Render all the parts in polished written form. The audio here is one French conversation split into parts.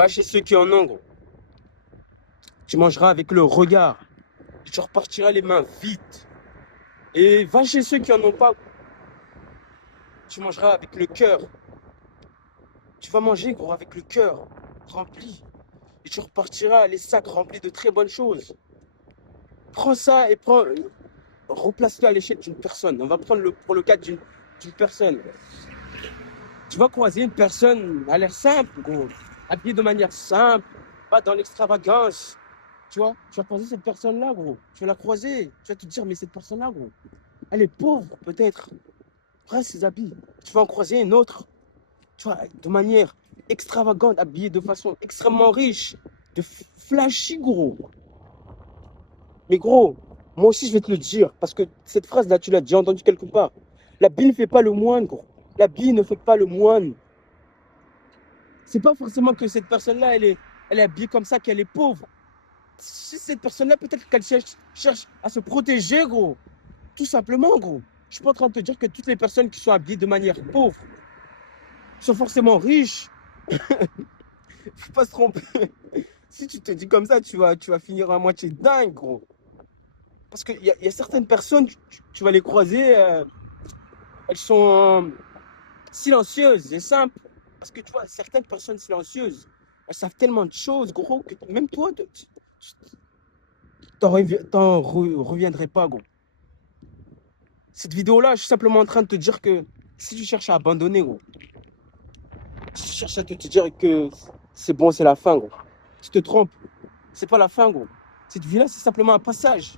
Va chez ceux qui en ont, gros. Tu mangeras avec le regard. Et tu repartiras les mains vides. Et va chez ceux qui en ont pas. Tu mangeras avec le cœur. Tu vas manger, gros, avec le cœur rempli. Et tu repartiras les sacs remplis de très bonnes choses. Prends ça et replace-le à l'échelle d'une personne. On va prendre pour le cas d'une personne. Tu vas croiser une personne à l'air simple, gros, habillée de manière simple, pas dans l'extravagance. Tu vois, tu vas croiser cette personne-là, gros. Tu vas la croiser. Tu vas te dire, mais cette personne-là, gros, elle est pauvre, peut-être. Prends ses habits. Tu vas en croiser une autre, tu vois, de manière extravagante, habillée de façon extrêmement riche, de flashy, gros. Mais gros, moi aussi, je vais te le dire, parce que cette phrase-là, tu l'as déjà entendue quelque part. L'habit ne fait pas le moine, gros. L'habit ne fait pas le moine. C'est pas forcément que cette personne-là, elle est habillée comme ça, qu'elle est pauvre. Si cette personne-là, peut-être qu'elle cherche à se protéger, gros. Tout simplement, gros. Je suis pas en train de te dire que toutes les personnes qui sont habillées de manière pauvre sont forcément riches. Faut pas se tromper. Si tu te dis comme ça, tu vas finir à moitié dingue, gros. Parce qu'il y a certaines personnes, tu vas les croiser, elles sont silencieuses et simples. Parce que tu vois, certaines personnes silencieuses, elles savent tellement de choses, gros, que même toi, t'en reviendrais pas, gros. Cette vidéo-là, je suis simplement en train de te dire que si tu cherches à abandonner, gros, si tu cherches à te dire que c'est bon, c'est la fin, gros, tu te trompes. C'est pas la fin, gros. Cette vie-là, c'est simplement un passage.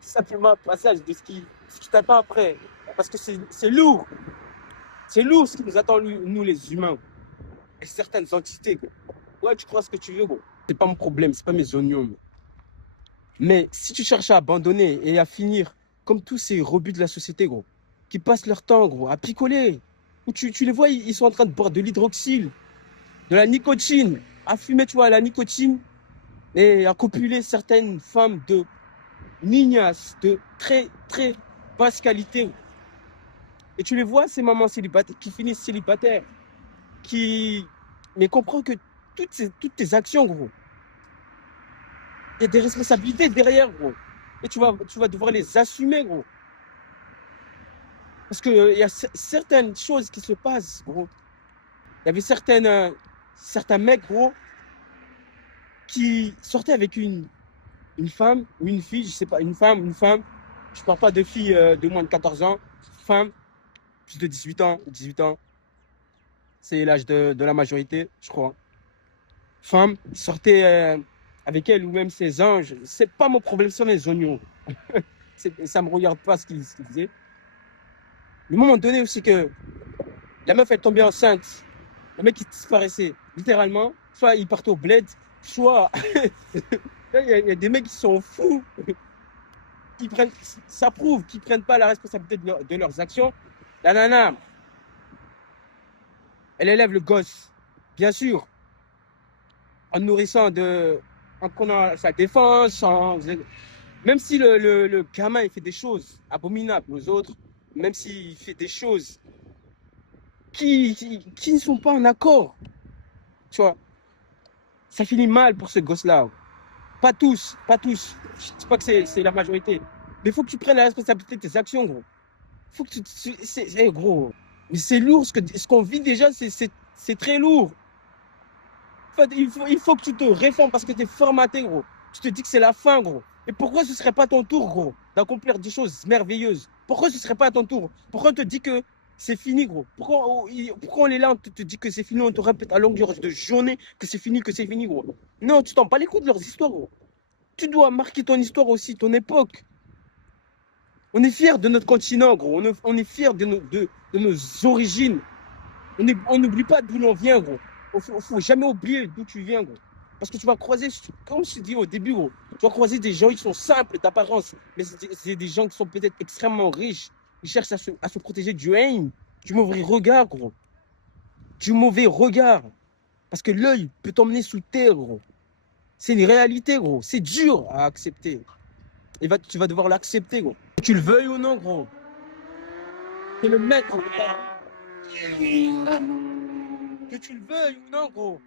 C'est simplement un passage de ce qui t'attend après. Parce que c'est lourd. C'est lourd ce qui nous attend, nous les humains. Et certaines entités, gros. Ouais, tu crois ce que tu veux, gros. C'est pas mon problème, c'est pas mes oignons. Mais si tu cherches à abandonner et à finir comme tous ces rebuts de la société, gros, qui passent leur temps, gros, à picoler, où tu les vois, ils sont en train de boire de l'hydroxyle, de la nicotine, à fumer, tu vois, la nicotine, et à copuler certaines femmes de mignasse, de très, très basse qualité. Et tu les vois, ces mamans célibataires, qui finissent célibataires, mais comprends que toutes tes actions, gros, il y a des responsabilités derrière, gros. Et tu vas devoir les assumer, gros. Parce qu'il y a certaines choses qui se passent, gros. Il y avait certains mecs, gros, qui sortaient avec une femme ou une fille, je sais pas, une femme. Je parle pas de filles de moins de 14 ans. Femme, plus de 18 ans. C'est l'âge de la majorité, je crois. Femme, sortait avec elle ou même ses anges. C'est pas mon problème sur les oignons. Ça me regarde pas ce qu'il faisait. Le moment donné aussi que la meuf, elle tombait enceinte. Le mec, il disparaissait littéralement. Soit il partait au bled, soit il y a des mecs qui sont fous. Ça prouve qu'ils ne prennent pas la responsabilité de leurs actions. La nana, elle élève le gosse, bien sûr, en nourrissant en prenant sa défense, même si le gamin il fait des choses abominables aux autres, même s'il fait des choses qui ne sont pas en accord, tu vois, ça finit mal pour ce gosse-là. Pas tous, pas tous. Je ne dis pas que c'est la majorité. Mais il faut que tu prennes la responsabilité de tes actions, gros. Faut que gros. Mais c'est lourd, ce qu'on vit déjà, c'est très lourd. En fait, il faut que tu te réformes parce que tu es formaté, gros. Tu te dis que c'est la fin, gros. Et pourquoi ce ne serait pas ton tour, gros, d'accomplir des choses merveilleuses? Pourquoi ce ne serait pas à ton tour? Pourquoi on te dit que c'est fini, gros? Pourquoi on est là, on te dit que c'est fini, on te répète à longueur de journée que c'est fini, gros? Non, tu t'en bats les couilles de leurs histoires, gros. Tu dois marquer ton histoire aussi, ton époque. On est fiers de notre continent, gros. On est fiers de nos origines. On n'oublie pas d'où l'on vient, gros. Faut jamais oublier d'où tu viens, gros. Parce que tu vas croiser, comme je te dis au début, gros, tu vas croiser des gens qui sont simples d'apparence, mais c'est des gens qui sont peut-être extrêmement riches. Ils cherchent à se protéger du haine, du mauvais regard, gros. Du mauvais regard. Parce que l'œil peut t'emmener sous terre, gros. C'est une réalité, gros. C'est dur à accepter. Tu vas devoir l'accepter, gros. Que tu le veuilles ou non, gros. C'est le maître. Que tu le veuilles ou non, gros.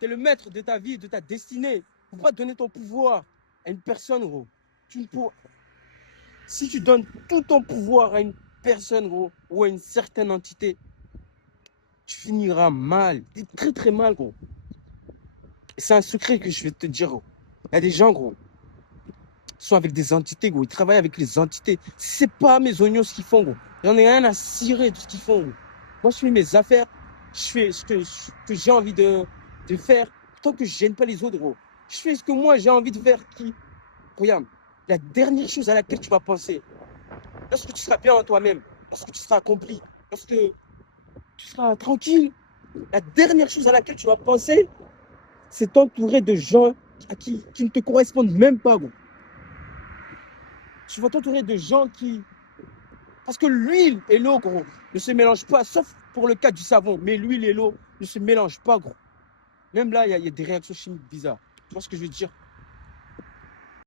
Tu es le maître de ta vie, de ta destinée. Tu ne peux pas donner ton pouvoir à une personne, gros. Si tu donnes tout ton pouvoir à une personne, gros, ou à une certaine entité, tu finiras mal. Très, très mal, gros. Et c'est un secret que je vais te dire, gros. Il y a des gens, gros, qui sont avec des entités, gros. Ils travaillent avec les entités. C'est pas mes oignons ce qu'ils font, gros. J'en ai rien à cirer de ce qu'ils font, gros. Moi, je fais mes affaires. Je fais ce que j'ai envie de faire. Tant que je gêne pas les autres, gros. Je fais ce que moi, j'ai envie de faire. Regarde, la dernière chose à laquelle tu vas penser, lorsque tu seras bien en toi-même, lorsque tu seras accompli, lorsque tu seras tranquille, la dernière chose à laquelle tu vas penser, c'est t'entourer de gens qui ne te correspondent même pas, gros. Tu vas t'entourer de gens qui... Parce que l'huile et l'eau, gros, ne se mélangent pas, sauf pour le cas du savon. Mais l'huile et l'eau ne se mélangent pas, gros. Même là, il y a des réactions chimiques bizarres. Tu vois ce que je veux dire?